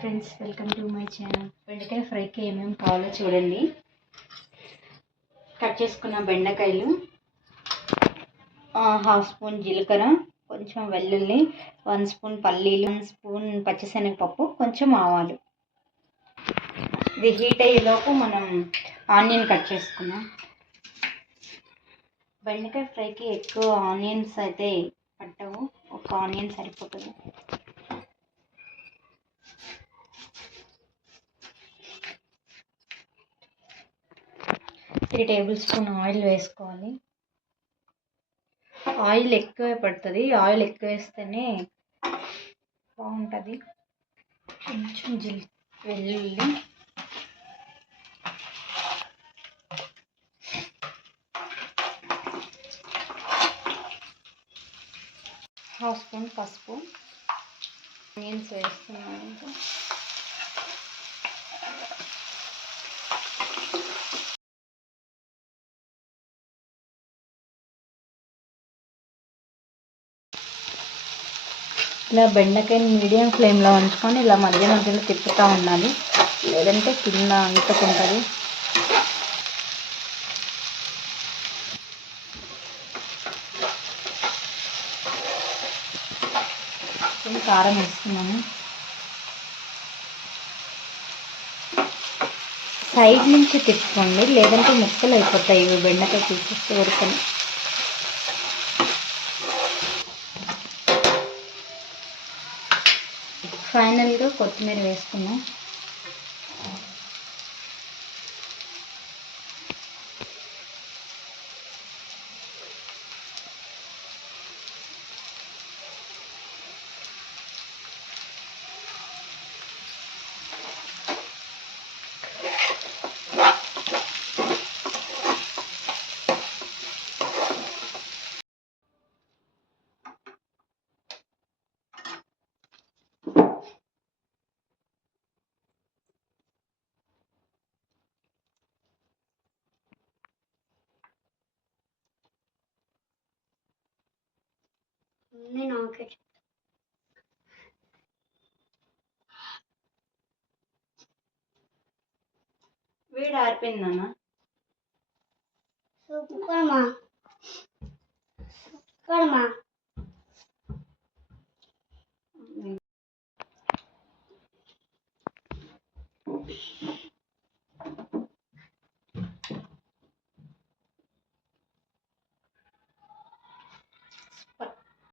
Friends, welcome to my channel. బెండకాయ ఫ్రైకి ఏమేమి కావాలో చూడండి. కట్ చేసుకున్న బెండకాయలు, హాఫ్ స్పూన్ జీలకర్ర, కొంచెం వెల్లుల్లి, 1 స్పూన్ పల్లీలు, 1 స్పూన్ పచ్చిశనగపప్పు, కొంచెం ఆవాలు. ఇది హీట్ అయ్యేలోపు మనం ఆనియన్ కట్ చేసుకున్నాం. బెండకాయ ఫ్రైకి ఎక్కువ ఆనియన్స్ అయితే పట్టవు, ఒక ఆనియన్ సరిపోతుంది. 3 టేబుల్ స్పూన్ ఆయిల్ వేసుకోవాలి. ఆయిల్ ఎక్కువే పడుతుంది, ఆయిల్ ఎక్కువ వేస్తేనే బాగుంటుంది. కొంచెం వెల్లుల్లి, హాఫ్ స్పూన్ పసుపు, ఆనియన్స్ వేస్తున్నాను. ఇలా బెండకాయని మీడియం ఫ్లేమ్లో ఉంచుకొని ఇలా మధ్య మధ్యలో తిప్పుతూ ఉండాలి, లేదంటే కింద అంటుకుంటుంది. కారం వేస్తున్నాము. సైడ్ నుంచి తిప్పుకోండి, లేదంటే ముక్కలు అయిపోతాయి ఇవి బెండకాయ పీసెస్ ఉడకని. ఫైనల్గా కొత్తిమీర వేసుకున్నాం. వేడి ఆరిపోయిందమ్మా.